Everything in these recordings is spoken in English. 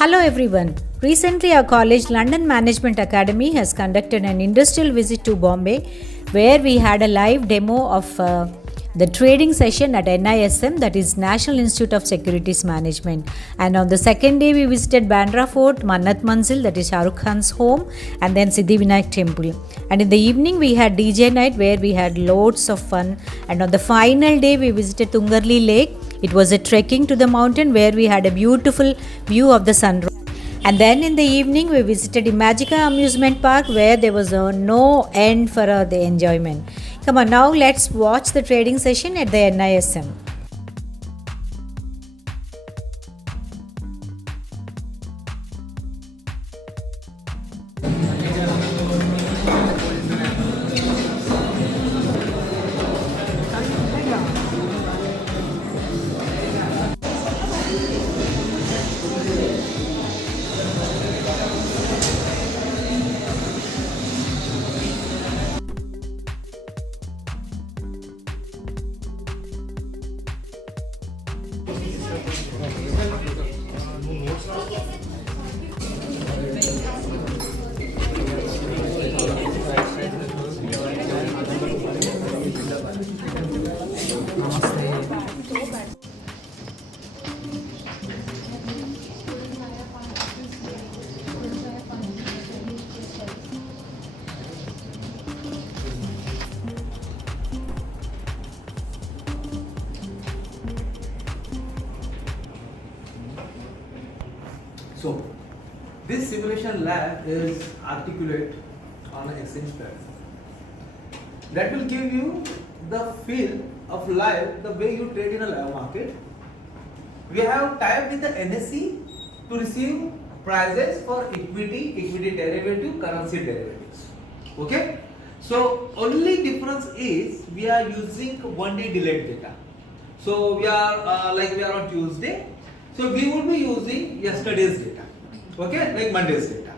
Hello everyone. Recently, our college, London Management Academy, has conducted an industrial visit to Bombay where we had a live demo of the trading session at NISM, that is National Institute of Securities Management. And on the second day, we visited Bandra Fort, Mannat Manzil, that is Shah Rukh Khan's home, and then Siddhivinayak Temple. And in the evening, we had DJ night where we had loads of fun. And on the final day, we visited Tungarli Lake. It was a trekking to the mountain where we had a beautiful view of the sunrise. And then in the evening, we visited Imagica Amusement Park where there was no end for the enjoyment. Come on, now let's watch the trading session at the NISM. So, this simulation lab is articulate on an exchange platform. That will give you the feel of live, the way you trade in a live market. We have tied with the NSE to receive prices for equity derivative, currency derivatives. Okay? So, only difference is we are using 1 day delayed data. So, we are on Tuesday. So we will be using yesterday's data, okay, like Monday's data.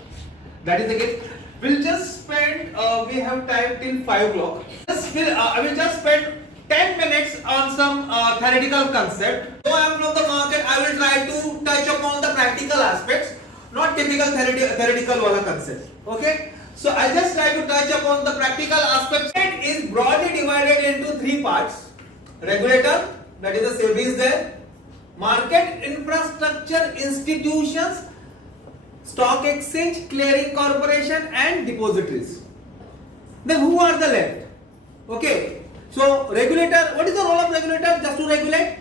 That is the case. We'll just spend, we have time till 5 o'clock. I will just spend 10 minutes on some theoretical concept. So I am from the market, I will try to touch upon the practical aspects, not typical theoretical wala concept, okay. So I just try to touch upon the practical aspects. It is broadly divided into 3 parts. Regulator, that is the SEBI is there. Market infrastructure institutions, stock exchange, clearing corporation and depositories. Then who are the left? Okay. So regulator, what is the role of regulator? Just to regulate.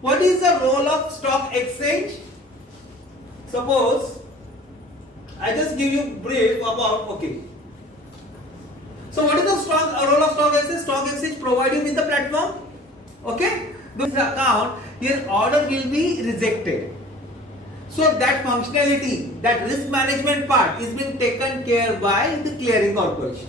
What is the role of stock exchange? Suppose I just give you brief about, okay. So what is the role of stock exchange? Stock exchange provide you with the platform. Okay. This account, your order will be rejected. So that functionality, that risk management part is being taken care by the clearing corporation.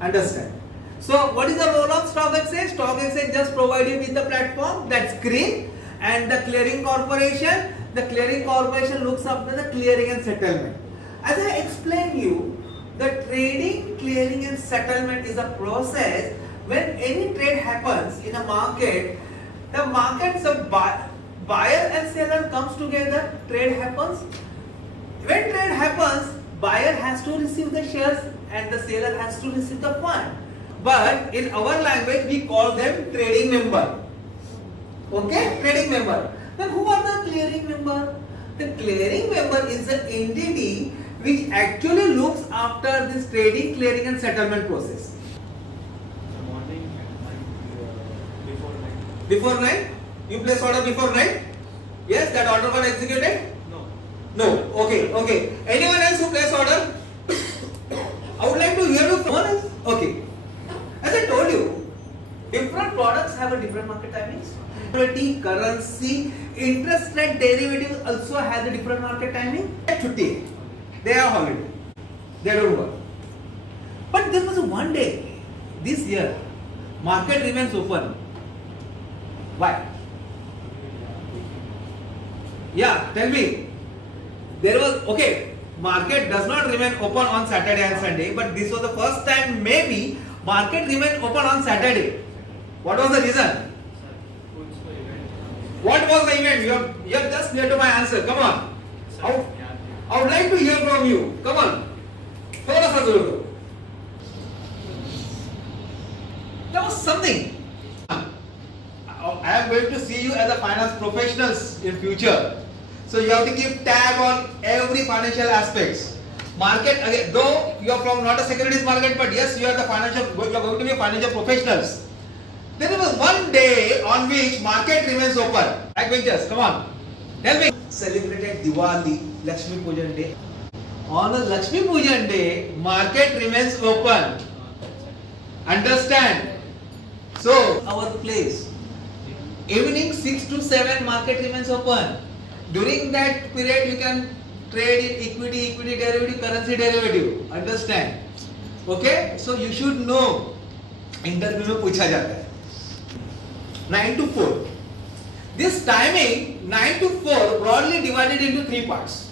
Understand? So what is the role of stock exchange? Stock exchange just provide you with the platform, that screen, and the clearing corporation. The clearing corporation looks after the clearing and settlement. As I explained you, the trading, clearing and settlement is a process when any trade happens in a market. The market, so buyer and seller comes together, trade happens. When trade happens, buyer has to receive the shares and the seller has to receive the fund. But in our language, we call them trading member. Okay, trading member. Then who are the clearing member? The clearing member is the entity which actually looks after this trading, clearing and settlement process. Before 9? You place order before 9? Yes, that order got executed? No. Okay. Anyone else who place order? I would like to hear you from one else. Okay. As I told you, different products have a different market timings. Commodity, currency, interest rate derivatives also has a different market timing. They are holiday. They don't work. But there was one day, this year, market remains open. Why? Yeah, tell me. There was, okay, market does not remain open on Saturday and Sunday, but this was the first time maybe market remained open on Saturday. What was the reason? What was the event? You are just near to my answer. Come on. How? from you. Come on. थोड़ा सा जोर दो. There was something. I am going to see you as a finance professionals in future. So you have to keep tab on every financial aspects. Market again, though you are from not a securities market, but yes, you are the financial. You are going to be a financial professionals. There was one day on which market remains open. Backbenchers, come on, tell me. Celebrated Diwali, Lakshmi Pujan day. On a Lakshmi Pujan day, market remains open. Understand? So our place. Evening 6 to 7 market remains open. During that period you can trade in equity, equity derivative, currency derivative. Understand? Okay? So you should know. Interview में पूछा जाता है. 9 to 4. This timing 9 to 4 broadly divided into 3 parts.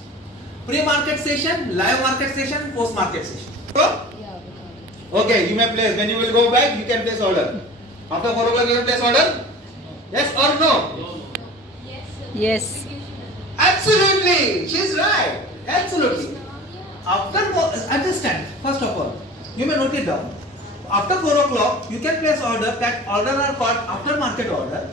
Pre-market session, live market session, post-market session. So, okay, you may place. When you will go back, you can place order. After 4 o'clock you can place order. Yes or no? Yes. Absolutely, she's right. Absolutely. After understand. First of all, you may note it down. After 4 o'clock, you can place order. That order are called after market order.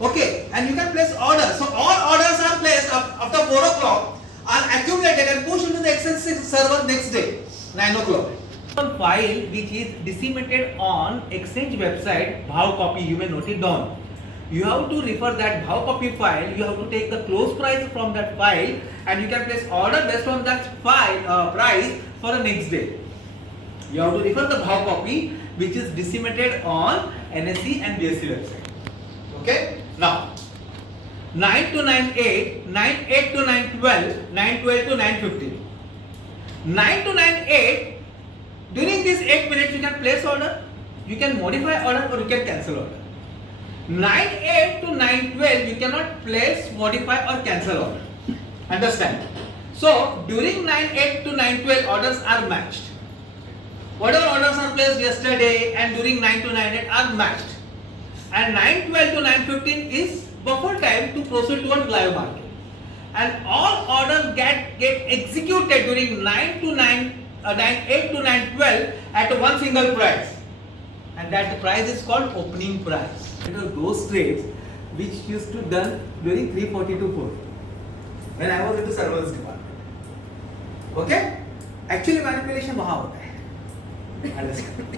Okay, and you can place order. So all orders are placed after 4 o'clock, are accumulated and pushed into the Excel server next day, 9 o'clock. One file which is disseminated on exchange website, bhav copy. You may note it down. You have to refer that bhav copy file. You have to take the close price from that file, and you can place order based on that file price for the next day. You have to refer the bhav copy which is disseminated on NSE and BSE website. Okay. Now 9 to 9:8, 9:8 to 9:12, 9:12 to 9:15. 9 to 9:8. During these 8 minutes, you can place order, you can modify order, or you can cancel order. 9:08 to 9:12, you cannot place, modify, or cancel order. Understand? So during 9:08 to 9:12, orders are matched. Whatever orders are placed yesterday and during 9 to 9:08 are matched. And 9:12 to 9:15 is buffer time to proceed towards live market. And all orders get executed during 9 to 9. 9:08 to 9:12 at one single price, and that price is called opening price. It are those trades which used to done during 3:40 to 4 when I was into servers department. Okay? Actually manipulation वहाँ होता है. Understand?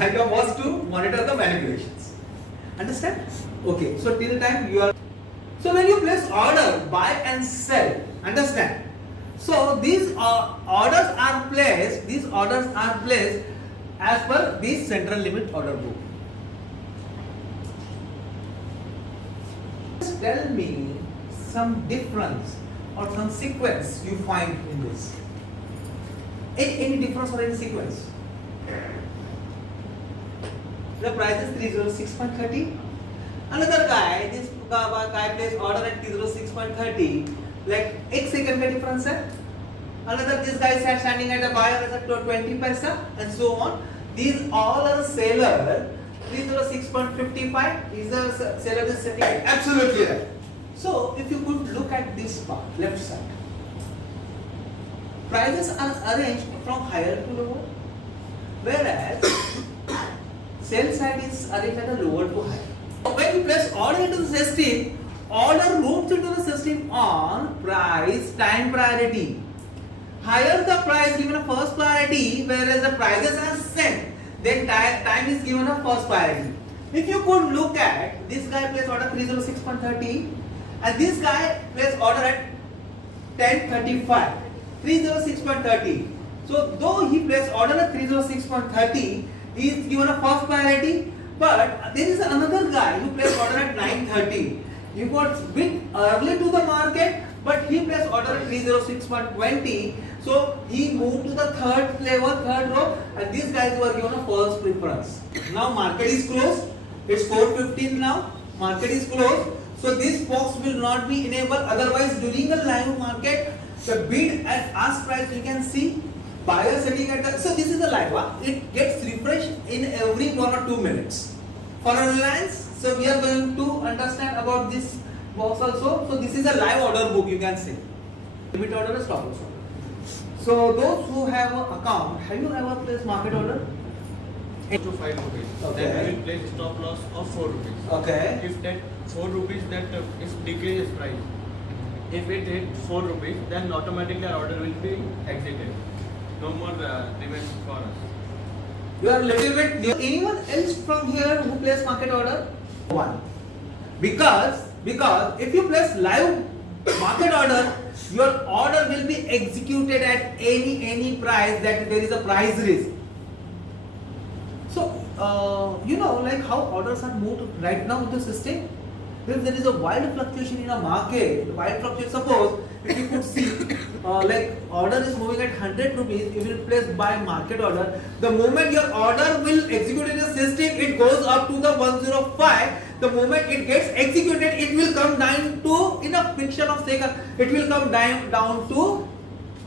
My job was to monitor the manipulations. Understand? Okay. So till time you are. So when you place order, buy and sell. Understand? So these orders are placed. These orders are placed as per this central limit order book. Just tell me some difference or some sequence you find in this. Any difference or any sequence? The price is 306.30. Another guy, this guy placed order at 306.30. Like 1 second का difference है. Another this guy is standing at a buyer at 20 paisa and so on. These all are seller. These are 6.55. These are seller is setting. Absolutely right. So if you could look at this part, left side. Prices are arranged from higher to lower, whereas sell side is arranged at a lower to higher. When you place order into the system, order moves into the system on price time priority. Higher the price given a first priority, whereas the prices are set, then time is given a first priority. If you could look at this guy placed order 306.30 and this guy placed order at 10:35, 306.30. So though he placed order at 306.30, he is given a first priority, but there is another guy who placed order at 9:30. He got bit early to the market, but he placed order at 306.20. So he moved to the third level, third row, and these guys were given a first preference. Now market is closed. It's 4:15 now. Market is closed. So this box will not be enabled. Otherwise, during the live market, the bid and ask price you can see. Buyer sitting at the. So this is the live one. It gets refreshed in every 1 or 2 minutes. For a Reliance, so we are going to understand about this box also. So this is a live order book, you can say. limit order and stop loss order. So those who have an account, have you ever placed market order? To 5 rupees. Okay. Then we will place stop loss of 4 rupees. Okay. If that 4 rupees that is decreases price, if it hit 4 rupees, then automatically our order will be exited. No more remains for us. You are a little bit new. Anyone else from here who plays market order? One. Because if you place live market order, your order will be executed at any price that there is a price risk. So you know, like how orders are moved right now in the system. If there is a wild fluctuation in a market, wild fluctuation. Suppose if you could see, like order is moving at 100 rupees, you will place buy market order. The moment your order will execute in the system, it goes up to the 105. The moment it gets executed, it will come down to, in a fraction of second, it will come down to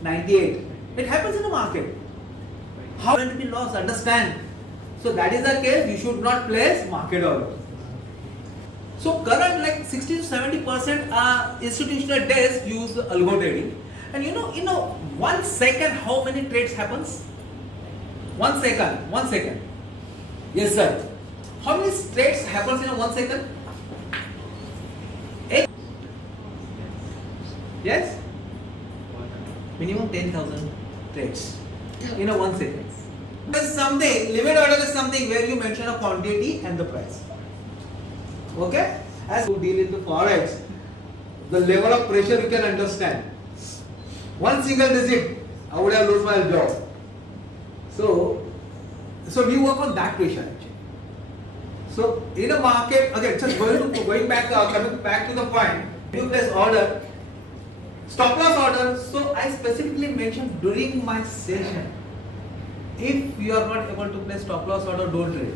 98. It happens in the market. How going to be lost? Understand? So that is the case. You should not place market order. So current like 60 to 70% institutional desk use algo trading, and you know 1 second how many trades happens? 1 second. Yes sir. How many trades happens in a 1 second? 8. Yes. Minimum 10,000 trades in a 1 second. There's something, limit order is something where you mention a quantity and the price. Okay? As you deal in the forex, the level of pressure you can understand. One single digit, I would have lost my job. So we work on that pressure actually. So in a market, again, just coming back to the point, you place order, stop loss order. So I specifically mentioned during my session, if you are not able to place stop loss order, don't trade.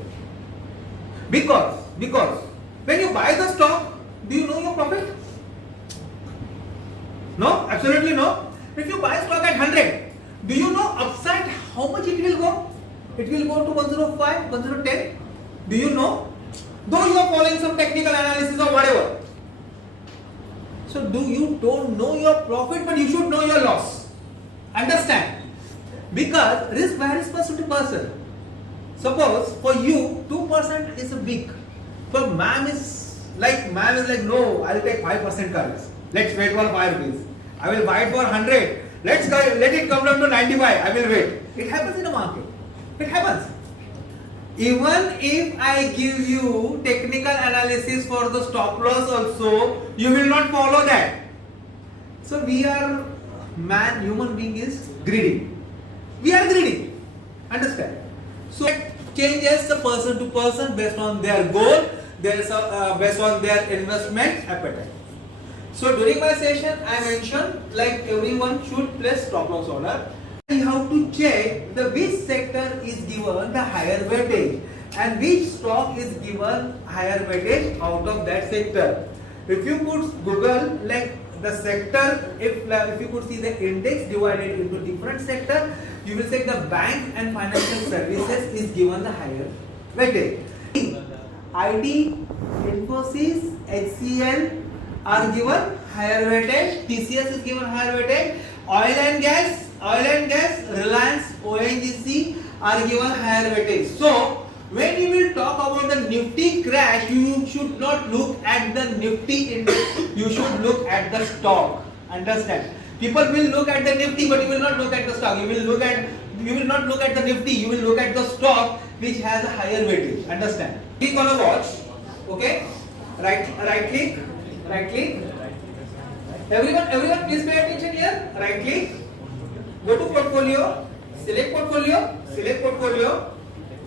Because when you buy the stock, do you know your profit? No, absolutely no. If you buy stock at 100, do you know upside how much it will go? It will go to 105, 110. Do you know? Though you are following some technical analysis or whatever. So you don't know your profit, but you should know your loss. Understand? Because risk varies person to person. Suppose for you 2% is a big. For ma'am is like no, I'll take 5% risk. Let's wait for 5 rupees. I will buy it for 100. Let it come down to 95. I will wait. It happens in the market. It happens. Even if I give you technical analysis for the stop loss also, you will not follow that. So human being is greedy. We are greedy. Understand? So it changes the person to person based on their goal, based on their investment appetite. So during my session, I mentioned like everyone should place stop loss order. You have to check which sector is given the higher weightage and which stock is given higher weightage out of that sector. If you could Google like the sector, if you could see the index divided into different sector, you will say the bank and financial services is given the higher weightage. ID, Infosys, HCL are given higher weightage. TCS is given higher weightage. Oil and gas, Reliance, ONGC are given higher weightage. So when you will talk about the Nifty crash, you should not look at the Nifty index. You should look at the stock. Understand? People will look at the Nifty, but you will not look at the stock. You will not look at the Nifty. You will look at the stock which has a higher weightage. Understand? Click on a watch. Okay. Right click. Everyone, please pay attention here. Right click. Go to portfolio. Select portfolio.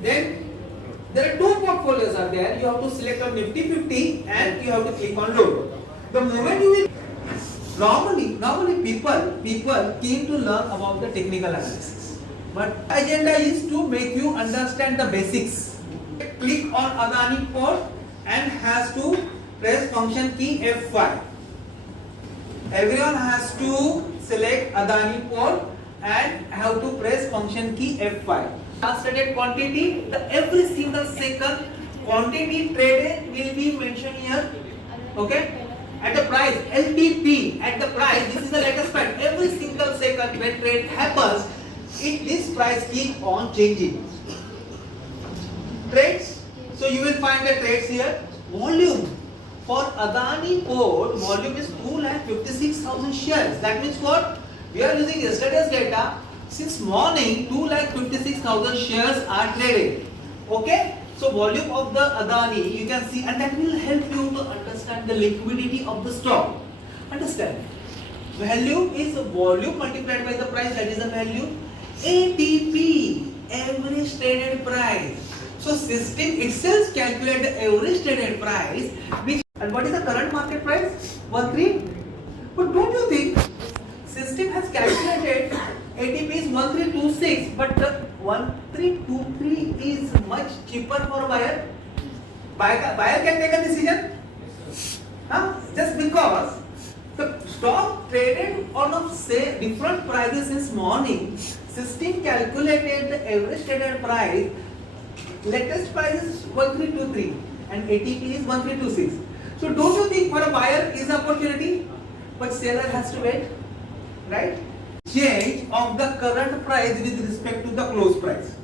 Then there are 2 portfolios are there. You have to select on Nifty 50 and you have to click on load. The moment you will normally people came to learn about the technical analysis, but agenda is to make you understand the basics. Click on Adani port and has to press function key F5. Everyone has to select Adani port and have to press function key F5. Last traded quantity, every single second quantity traded will be mentioned here. Okay? At the price, LTP, at the price, this is the latest price. Every when trade happens, this price keep on changing. Trades, so you will find the trades here. Volume for Adani Port, volume is 2,56,000 shares. That means what? We are using yesterday's data. Since morning, 2,56,000 shares are traded. Okay? So volume of the Adani, you can see, and that will help you to understand the liquidity of the stock. Understand? Value is volume multiplied by the price, that is the value. ATP, average traded price. So system itself calculate the average traded price, which, and what is the current market price? 13. But don't you think system has calculated ATP is 1326, but the 1323 is much cheaper for buyer? Buyer can take a decision. Just because the stock traded on of say different prices since morning, system calculated the average traded price. Latest price is 1323 and ATP is 1326. So don't you think for a buyer is opportunity, but seller has to wait, right? Change of the current price with respect to the close price.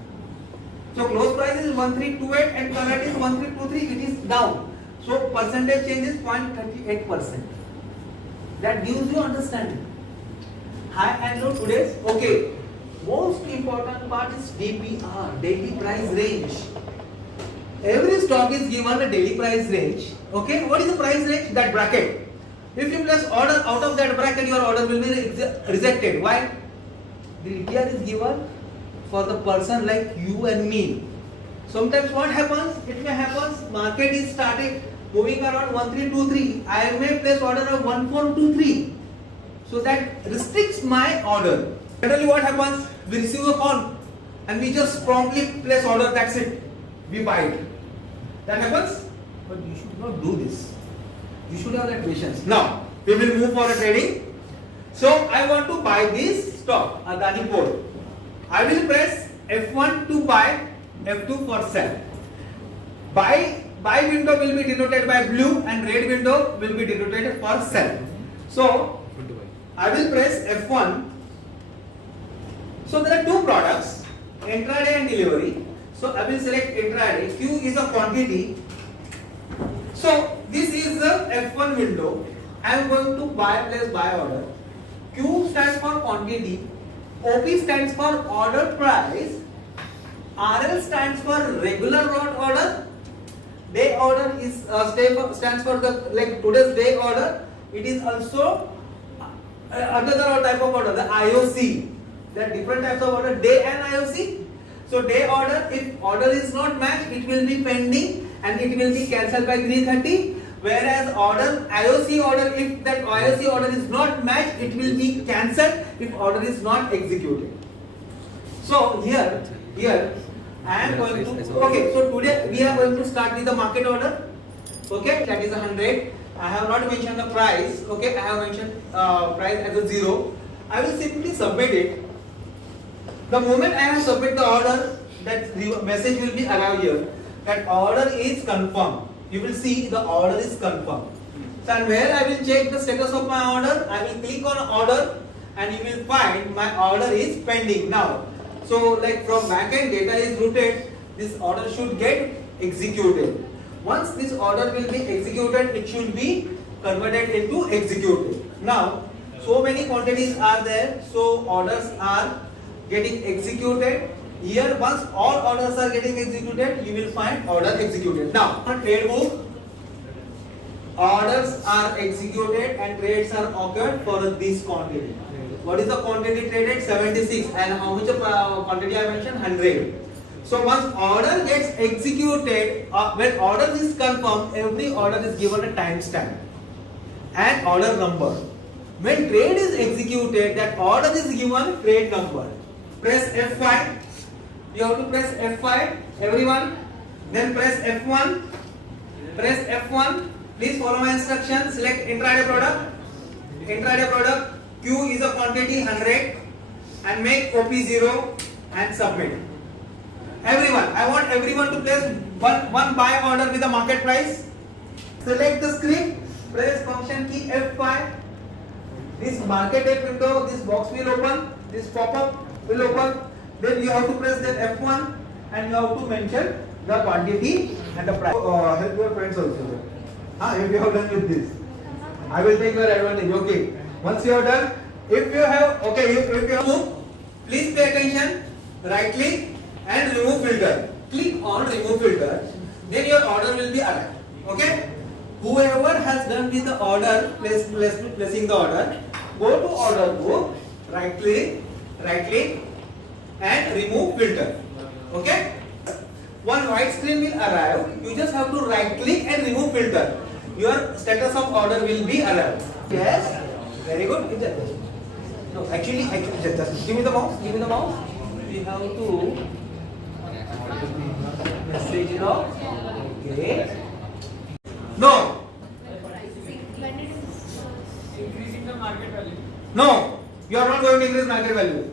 So close price is 1328 and current is 1323. It is down. So percentage change is 0.38%. That gives you understanding. High and low today's. Okay. Most important part is DPR, daily price range. Every stock is given a daily price range. Okay, what is the price range? That bracket. If you place order out of that bracket, your order will be rejected. Why? The DPR is given for the person like you and me. Sometimes what happens? It may happen, market is started moving around 1323. I may place order of 1423. So that restricts my order. Generally what happens? We receive a call and we just promptly place order, that's it. We buy it. That happens? But you should not do this. You should have that patience. Now, we will move for a trading. So, I want to buy this stock, Adani Port. I will press F1 to buy, F2 for sell. Buy window will be denoted by blue and red window will be denoted for sell. So, I will press F1. So there are two products, intraday and delivery. So I will select intraday. Q is a quantity. So this is the F1 window. I am going to place buy order. Q stands for quantity. OP stands for order price. RL stands for regular lot order. Day order is stands for the like today's day order. It is also another type of order, the IOC. There are different types of order, day and IOC. So day order, if order is not matched, it will be pending and it will be cancelled by 3:30. Whereas order, IOC order, if that IOC order is not matched, it will be cancelled if order is not executed. So here I am going to, okay, so today we are going to start with the market order. Okay, that is 100. I have not mentioned the price. Okay, I have mentioned price as a 0. I will simply submit it. The moment I have submit the order, that message will be arrived here. That order is confirmed. You will see the order is confirmed. So and where I will check the status of my order, I will click on order and you will find my order is pending now. So like from backend data is routed, this order should get executed. Once this order will be executed, it should be converted into executed. Now, so many quantities are there, so orders are getting executed. Here, once all orders are getting executed, you will find order executed. Now, on trade book, orders are executed and trades are occurred for this quantity. What is the quantity traded? 76. And how much quantity I mentioned? 100. So once order gets executed, when order is confirmed, every order is given a timestamp and order number. When trade is executed, that order is given trade number. Press F5. You have to press F5, everyone. Then press F1. Press F1. Please follow my instructions. Select intraday product. Intraday product. Q is a quantity 100 and make OP 0 and submit. Everyone, I want everyone to place one buy order with the market price. Select the script. Press function key F5. This market date window, this box will open, this pop-up will open. Then you have to press that F1 and you have to mention the quantity and the price. Help your friends also. If you have done with this, I will take your advantage. Okay. Once you have done, if you have, okay, if you have, please pay attention. Right click and remove filter. Click on remove filter. Then your order will be arrived. Okay. Whoever has done with the order, placing the order, go to order book, right click, and remove filter. Okay. One white screen will arrive. You just have to right click and remove filter. Your status of order will be arrived. Yes. Very good. No, actually, just give me the mouse. Give me the mouse. We have to message it off. Okay. No. Increasing the market value. No. You are not going to increase market value.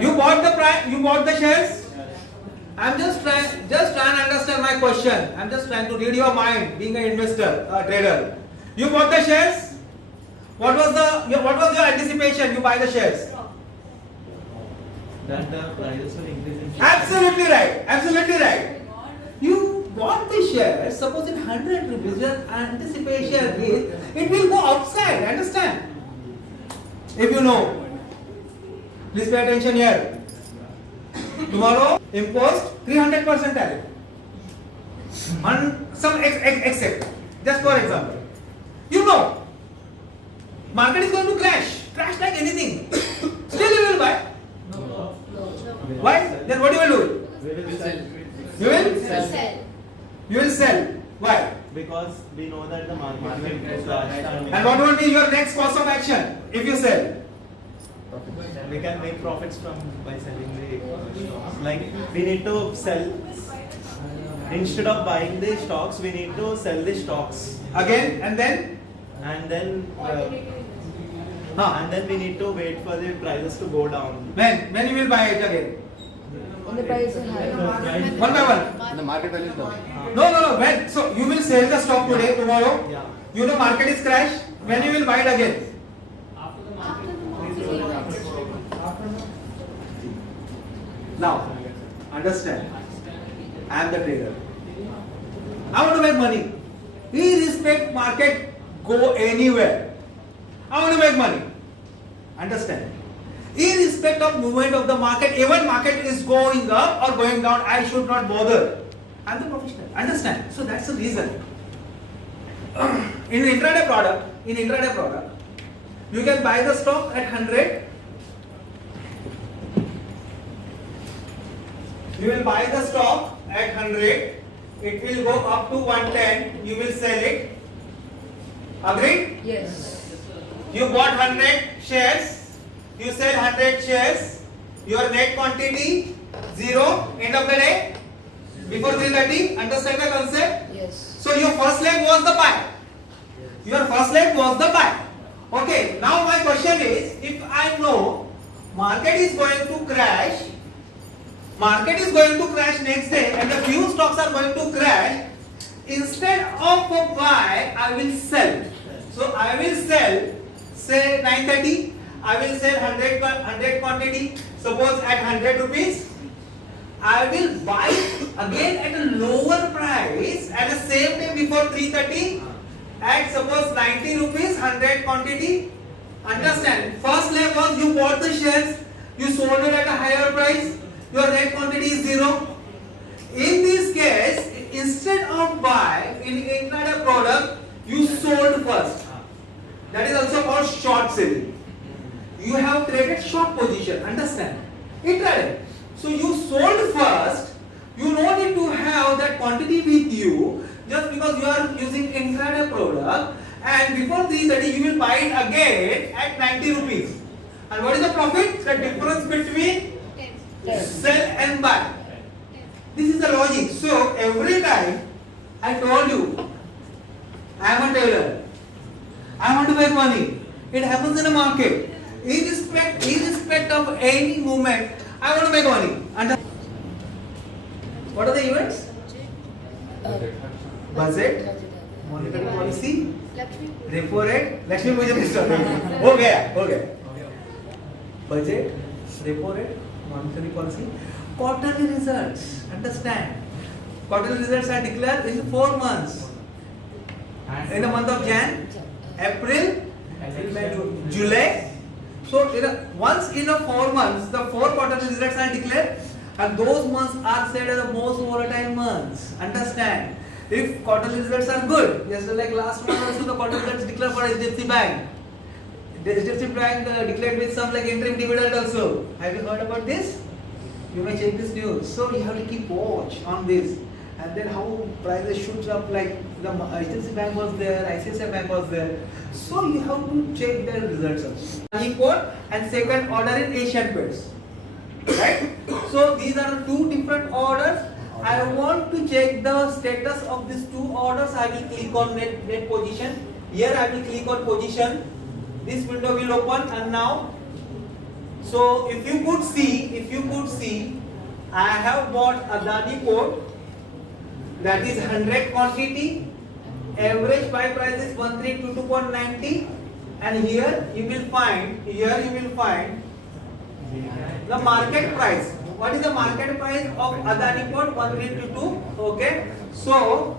You bought the price. You bought the shares. I'm just trying and understand my question. I'm just trying to read your mind, being an investor, a trader. You bought the shares. What was your anticipation? You buy the shares. That the prices will increase in. Absolutely right. Absolutely right. You bought the shares. Suppose in 100 rupees, your anticipation is it will go upside. Understand? If you know, please pay attention here. Tomorrow imposed 300% tariff on some except. Just for example, you know, market is going to crash like anything. Still you will buy. Why? Then what you will do? We will sell. You will sell. You will sell. Why? Because we know that the market will crash. And what will be your next course of action if you sell? We can make profits by selling the stocks. Like we need to sell instead of buying the stocks, we need to sell the stocks. Again and then? And then we need to wait for the prices to go down. When you will buy it again? When the price is high. One by one. The market value is down. No. When? So you will sell the stock today, tomorrow. Yeah. You know market is crash. When you will buy it again? Now, understand. I am the trader. I want to make money. Irrespective market go anywhere. I want to make money. Understand? Irrespective of movement of the market, even market is going up or going down, I should not bother. I am the professional. Understand? So that's the reason. In intraday product, you can buy the stock at 100. You will buy the stock at 100. It will go up to 110. You will sell it. Agreed? Yes. You bought 100 shares. You sell 100 shares. Your net quantity 0. End of the day. Before 3:30. Understand the concept? Yes. So your first leg was the buy. Your first leg was the buy. Okay. Now my question is, if I know market is going to crash. Market is going to crash next day and the few stocks are going to crash. Instead of a buy, I will sell. So I will sell, say 9:30. I will sell 100 quantity. Suppose at 100 rupees. I will buy again at a lower price at the same day before 3:30 at suppose 90 rupees 100 quantity. Understand? First leg was you bought the shares, you sold it at a higher price. Your net quantity is 0. In this case, instead of buy in intraday product, you sold first. That is also called short selling. You have traded short position. Understand? Intraday. So you sold first. You don't need to have that quantity with you just because you are using intraday product. And before 3:30, you will buy it again at 90 rupees. And what is the profit? The difference between sell and buy. This is the logic. So every time I told you, I am a trader. I want to make money. It happens in the market. Irrespective of any movement, I want to make money. And what are the events? Budget. Monetary policy, Lakshmi. Repo rate, Lakshmi पूजन हो गया budget, repo rate, monetary policy, quarterly results. Understand? Quarterly results are declared in 4 months. In the month of Jan, April, July. So once in a 4 months, the 4 quarterly results are declared, and those months are said as the most volatile months. Understand? If quarterly results are good, yes, like last month also the quarterly results declared for HDFC Bank. The HDFC Bank declared with some like interim dividend also. Have you heard about this? You may check this news. So you have to keep watch on this, and then how prices shoots up. Like the HDFC Bank was there, ICICI Bank was there. So you have to check their results also. Import and second order in Asian Paints. Right? So these are the 2 different orders. I want to check the status of these 2 orders. I will click on net position. Here I will click on position. This window will open, and now, so if you could see, I have bought Adani Port, that is 100 quantity. Average buy price is 1322.90, and here you will find the market price. What is the market price of Adani Port? 1322. Okay. So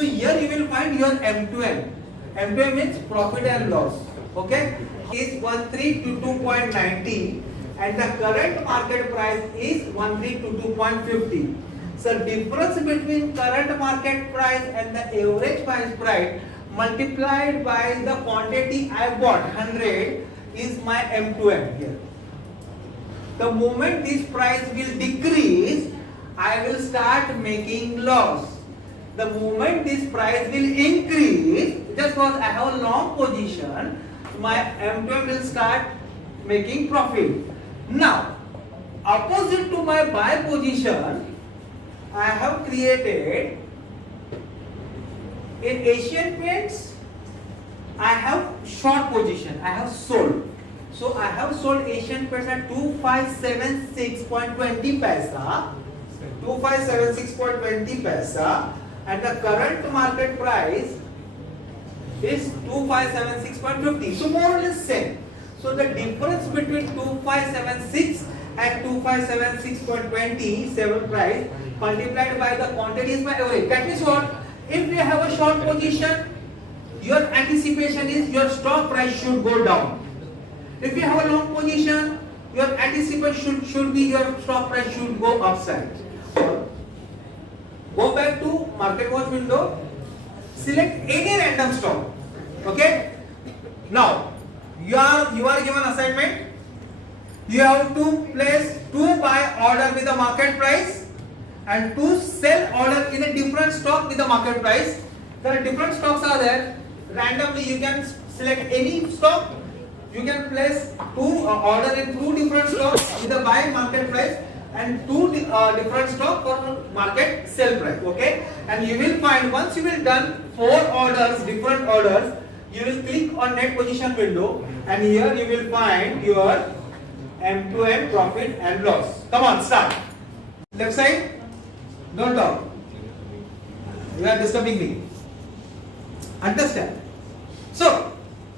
here you will find your M2M. M2M means profit and loss. Okay. Is 1322.90, and the current market price is 1322.50. So difference between current market price and the average price multiplied by the quantity I bought 100 is my M2M here. The moment this price will decrease, I will start making loss. The moment this price will increase, just because I have a long position, my M2M will start making profit. Now, opposite to my buy position, I have created in Asian Paints, I have short position, I have sold. So I have sold Asian Paints at 2576.20 paisa, 2576.20 paisa, and the current market price is 2576.50. So more or less same. So the difference between 2576 and 2576.27 price multiplied by the quantity is my average. That means what? If you have a short position, your anticipation is your stock price should go down. If you have a long position, your anticipation should be your stock price should go upside. Go back to market watch window, select any random stock. Okay? Now, you are given assignment. You have to place 2 buy order with the market price and 2 sell order in a different stock with the market price. There are different stocks are there. Randomly you can select any stock. You can place 2 order in 2 different stocks with the buy market price and 2 different stock for market sell price. Okay, and you will find once you will done 4 orders, different orders, you will click on net position window, and here you will find your M2M profit and loss. Come on, start. Left side, don't talk. You are disturbing me. Understand? So,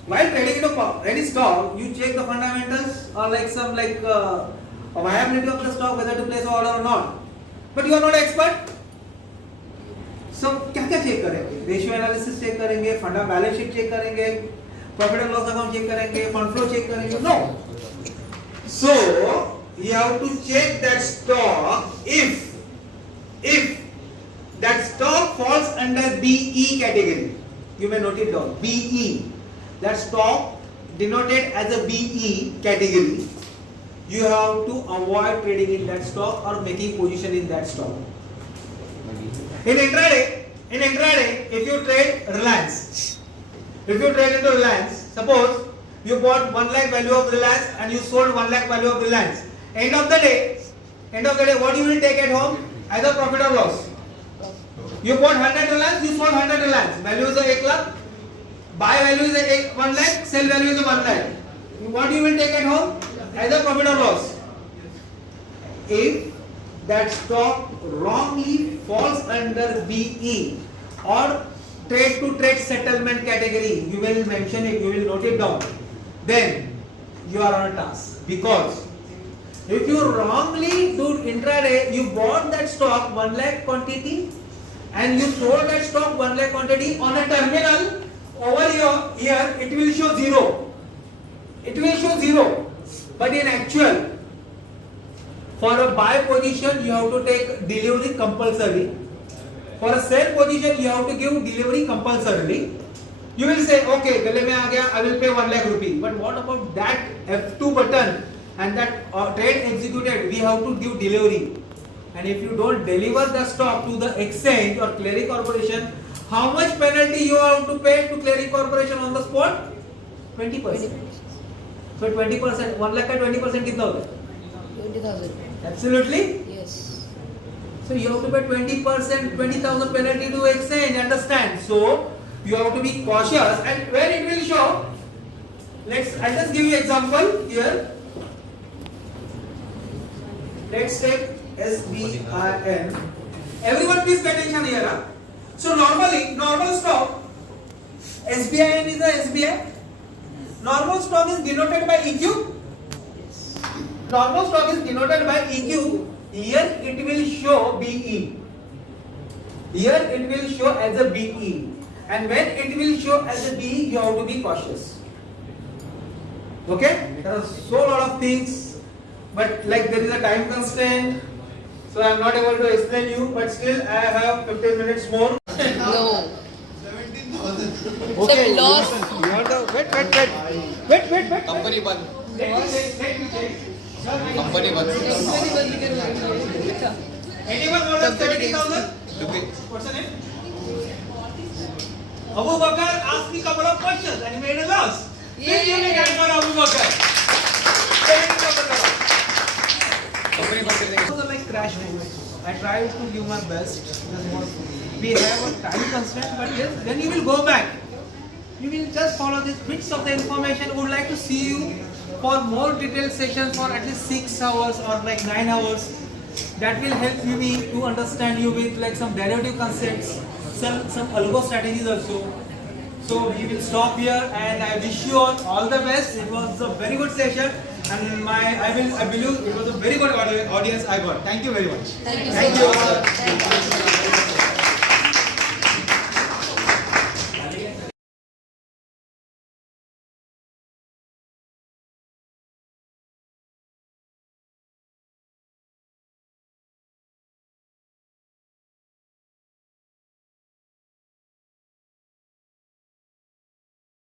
while trading in any stock, you check the fundamentals or like some viability of the stock, whether to place an order or not. But you are not an expert. So क्या क्या check करेंगे? Ratio analysis check करेंगे, फंडा balance sheet check करेंगे, profit and loss account check करेंगे, fund flow check करेंगे? No. So you have to check that stock if that stock falls under BE category. You may note it down. BE. That stock denoted as a BE category. You have to avoid trading in that stock or making position in that stock. In intraday, if you trade Reliance, suppose you bought 1 lakh value of Reliance and you sold 1 lakh value of Reliance. End of the day, what you will take at home? Either profit or loss. You bought 100 Reliance, you sold 100 Reliance. Value is 1 lakh. Buy value is 1 lakh, sell value is 1 lakh. What you will take at home? Either profit or loss. If that stock wrongly falls under BE or trade to trade settlement category, you will mention it, you will note it down. Then you are on a task, because if you wrongly do intraday, you bought that stock 1 lakh quantity and you sold that stock 1 lakh quantity on a terminal. Over here it will show 0. It will show 0. But in actual, for a buy position you have to take delivery compulsory. For a sell position you have to give delivery compulsorily. You will say, okay, gale mein aa gaya, I will pay 1 lakh rupee. But what about that F2 button and that trade executed? We have to give delivery. And if you don't deliver the stock to the exchange or clearing corporation, how much penalty you have to pay to clearing corporation on the spot? 20%. So 20%, 1 lakh ka 20% kitna hota hai? 20,000. Absolutely. Yes. So you have to pay 20%, 20,000 penalty to exchange, understand? So you have to be cautious, and where it will show, I'll just give you example here. Let's take SBIN. Everyone please pay attention here. Huh? So normally, normal stock, SBIN is a SBI. Normal stock is denoted by EQ. Normal stock is denoted by EQ. Here it will show BE. Here it will show as a BE. And when it will show as a BE, you have to be cautious. Okay? There are so lot of things, but like there is a time constraint, so I am not able to explain you. But still, I have 15 minutes more. No. Okay. So loss. You are the wait. Company one. Let me check. Company one. Anyone more than 70,000? What's the name? Abu Bakar asked me a couple of questions and he made a loss. Please give me hand for Abu Bakar. Company one. It was like crash course. I tried to give my best. We have a time constraint, but yes, then you will go back. You will just follow this bits of the information. Would like to see you for more detailed sessions for at least 6 hours or like 9 hours. That will help me to understand you with like some derivative concepts, some algo strategies also. So we will stop here, and I wish you all the best. It was a very good session, and I believe it was a very good audience I got. Thank you very much. Thank you so Thank much. you. Thank you.